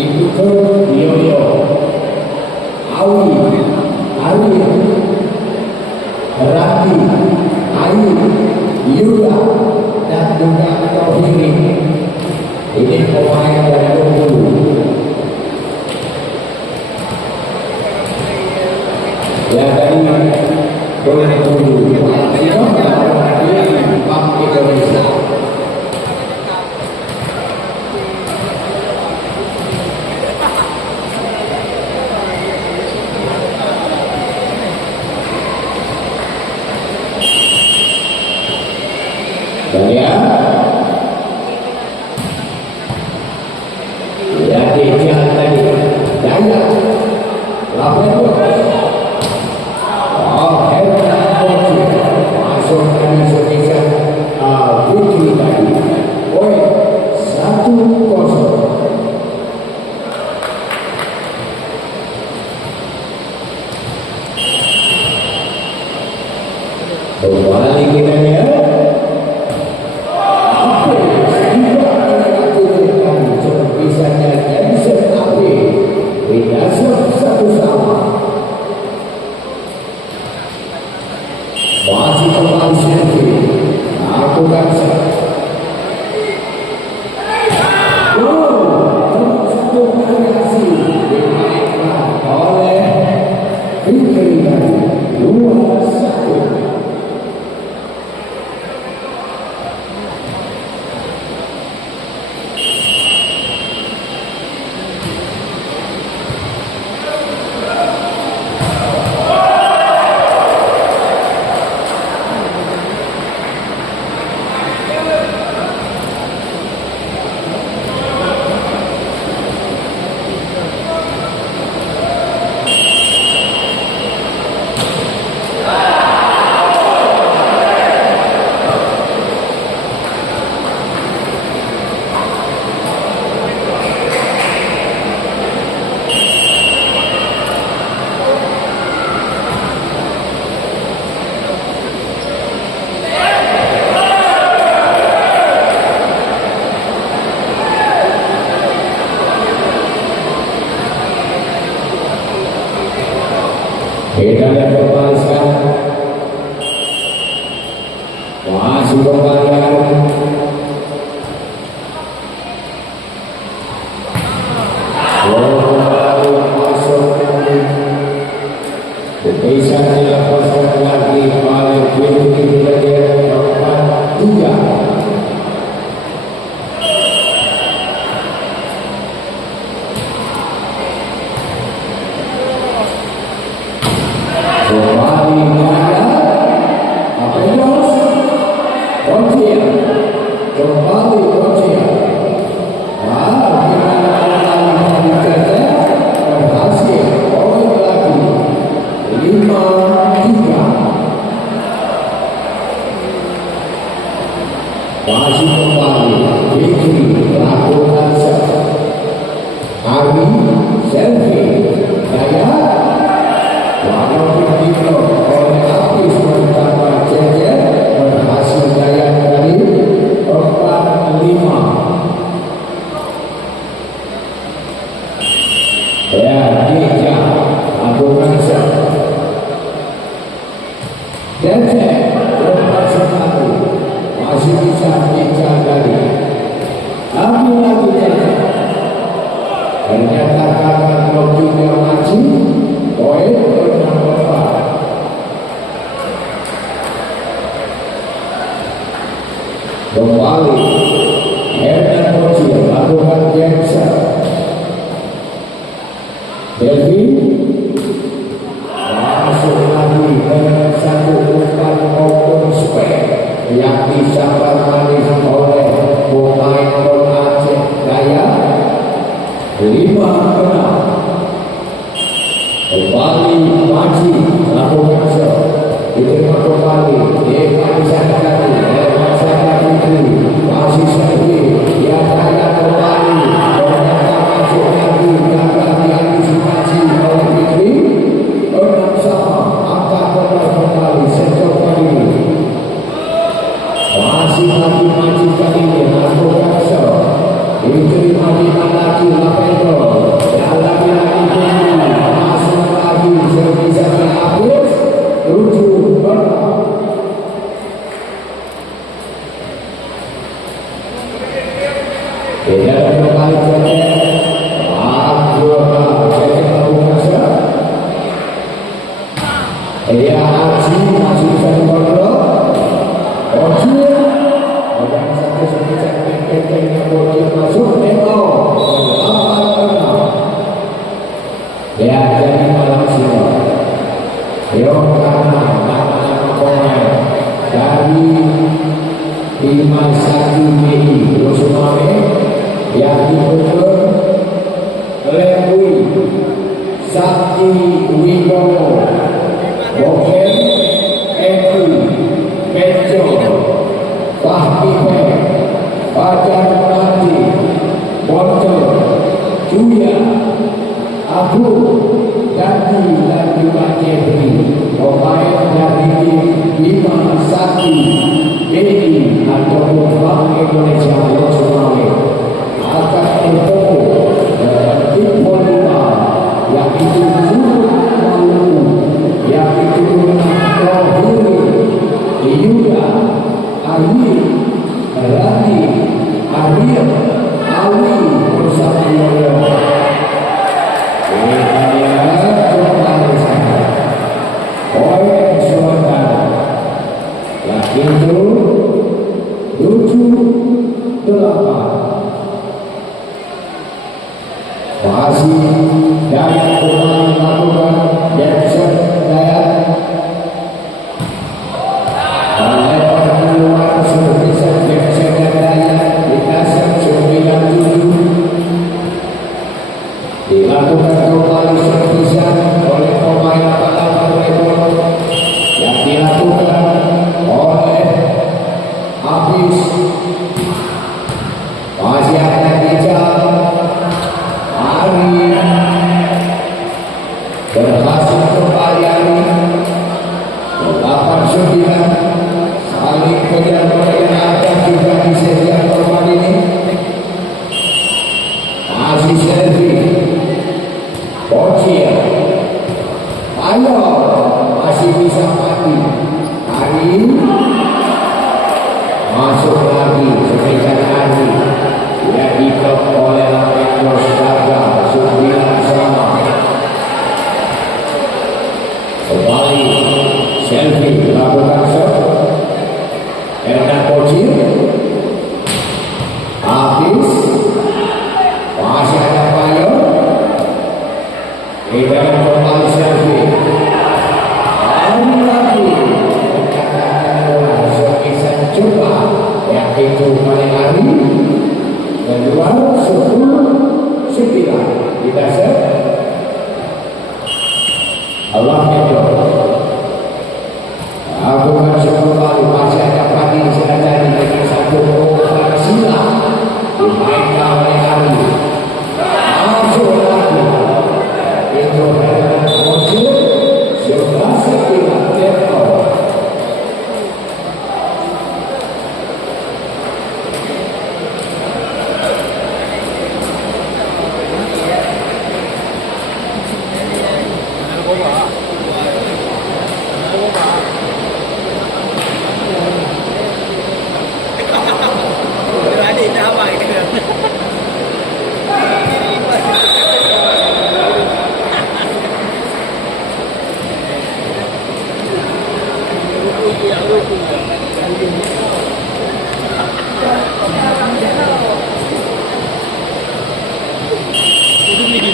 Diputer Yoyo, Awi, Ari, Rati, Ayu, Yuda, dan juga Taufik. Ini pemain dari Bengkulu. Ya dari Bengkulu, Tino dan Bank Indonesia. Kembali kita ya. Bisanya jadi setapi tidak satu sama. Masih kembali sendiri. Aku kan satu variasi dimainkan oleh Fikri dari 2-1. Kita lihat kembali sekarang. Masih kembali. Masuk bisa dilepaskan lagi oleh Fikri dari 4-3. Masih kembali Fikri lakukan Ari selfie Daya walaupun diblok oleh Apis menambah jejer berhasil Daya dari 4-5. Ya Dija lakukan jejer masih bisa dicari lagi ternyata karena blokingnya maju poin bernambah. Kembali Hernan Bocil lakukan Jensen Delvi masuk lagi dengan satu umpan maupun spek yang disabar manis oleh pemain Aceh Daya 5-6. Kembali Maji lakukan diterima kembali masih sedikit dia Daya kembali ternyata masuk lagi gagal diantisipasi oleh Fikri 6 sama angka kembali sejauh kali masih lagi Maji kali ini lakukan diterima lagi Lapendo dari Bima Sakti BI Rosumawe yang dibentuk oleh Bui Sakti Wibowo Boken Eki Bejo Fahmi Fajar Mati Bonto Juya Abu Dandi dan juga Jepri pemain dari Bima Sakti BI ataupun Bank Indonesia Rosumawe akan bertemu dengan tim Polima yang itu Maluku, yang itu Rohuri, Yuda, Ali, Rani, Arif, Ali bersama Yoyo. Itu 7-8 masih Dayat kembali melakukan Jackson Dayat lempar keluar servis Jackson dan Dayat dikasih 9-7 dilakukan kembali servisan oleh pemain lapangan Rebon yang dilakukan oleh Hafiz. Masih ada Rijal Ari berhasil kembali Ari 8-9 saling kejar-kejaran juga di sesi korban ini. Masih Selvi Bocil ayo masih bisa mati Ari masuk lagi sekitar Ari yang diblok oleh Lamenos Gaga 9 sama kembali Selvi melakukan shot Hernan Bocil Hafiz masih ada Payo dan kembali Selvi lagi coba yang itu paling hari kedua 10-9 kita set Allah itu aku masih kembali masih ada pagi sedang dengan satu program silam dimainkan oleh hari masuk lagi itu adalah muncul 11-9 tempo.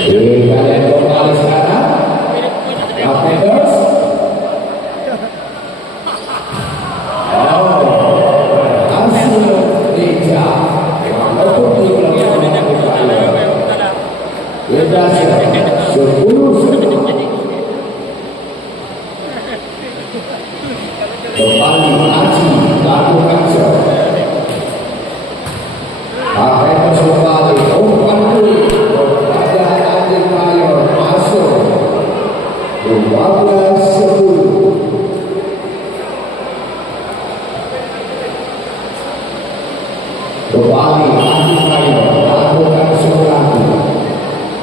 Kalian kembali sekarang Kapenders hasil Reja walaupun beda 10 kembali Haji lakukan shot Kapenders kembali umpan kulit masuk 12-10 kembali Andi Mayo lakukan sesuatu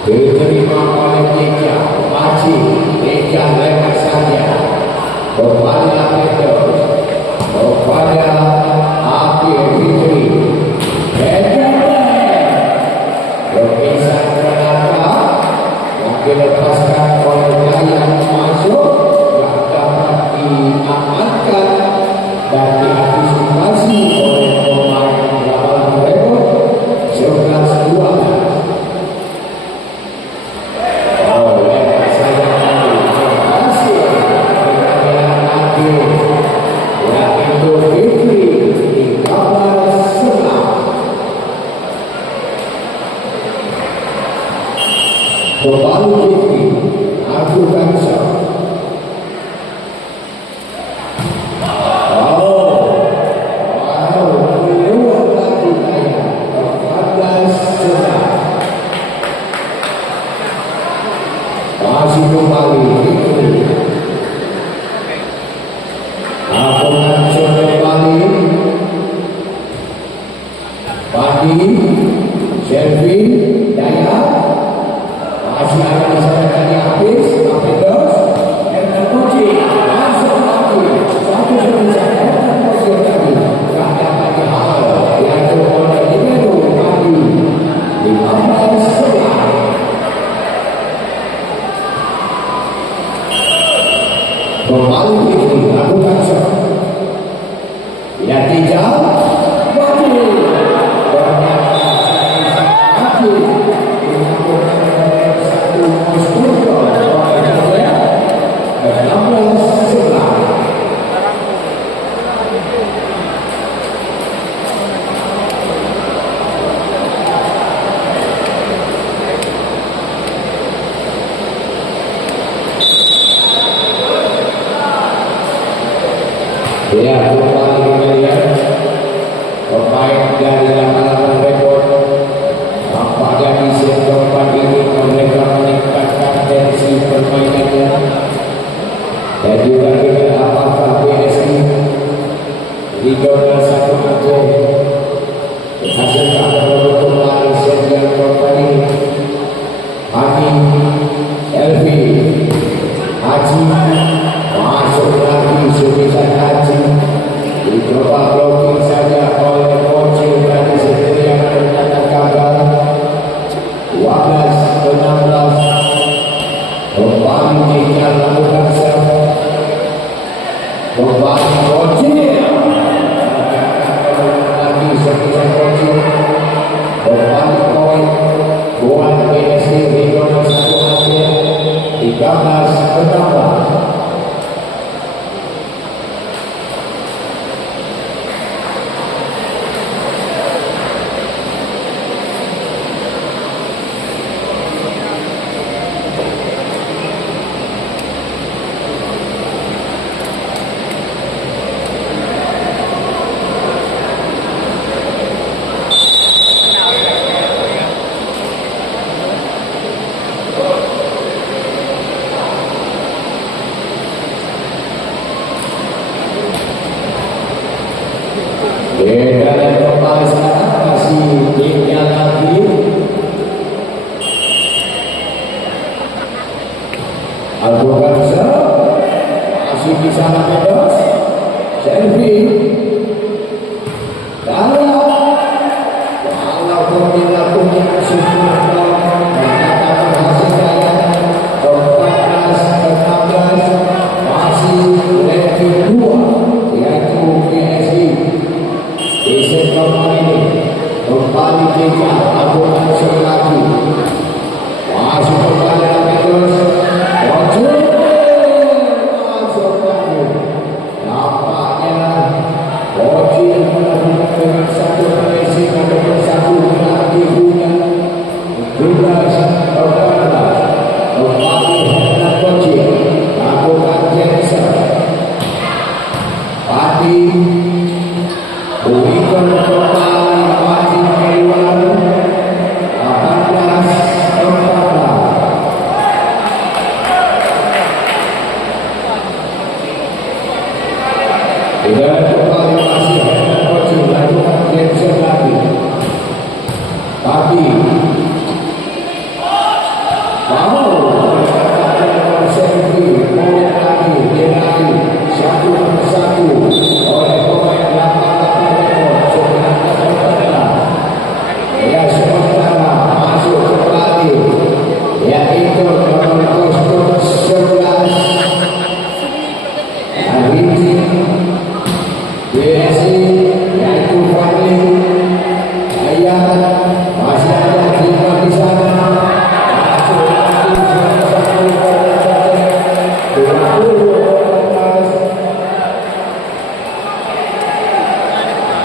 diterima oleh Teja Maji Teja lewat saja kepada Peter kepada Akhir Fitri berpisah Granada yang dilepaskan oleh Dayat masuk yang dapat diamankan dan diantisipasi oleh pemain lawan Rebon 11-2 oleh saya berhasil dengan Akhir yang itu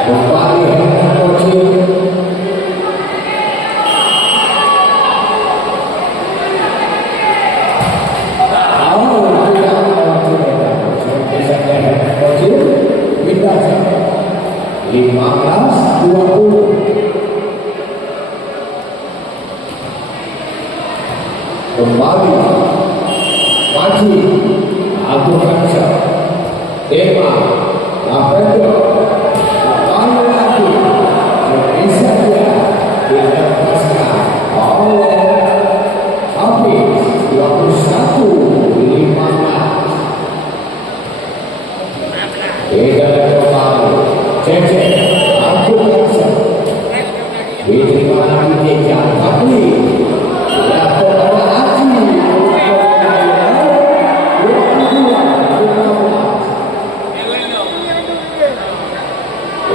Kembali Henry Kocil. Lima belas 20. Kembali Maji Abdul Hamzah Tema Lapedo kembali lagi bisa dia dilepaskan oleh Hafiz 21-15. Tidak kembali Cece Abdul Hamzah diterima lagi Deja Fadli ya kepada Aji 22-15.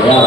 Ya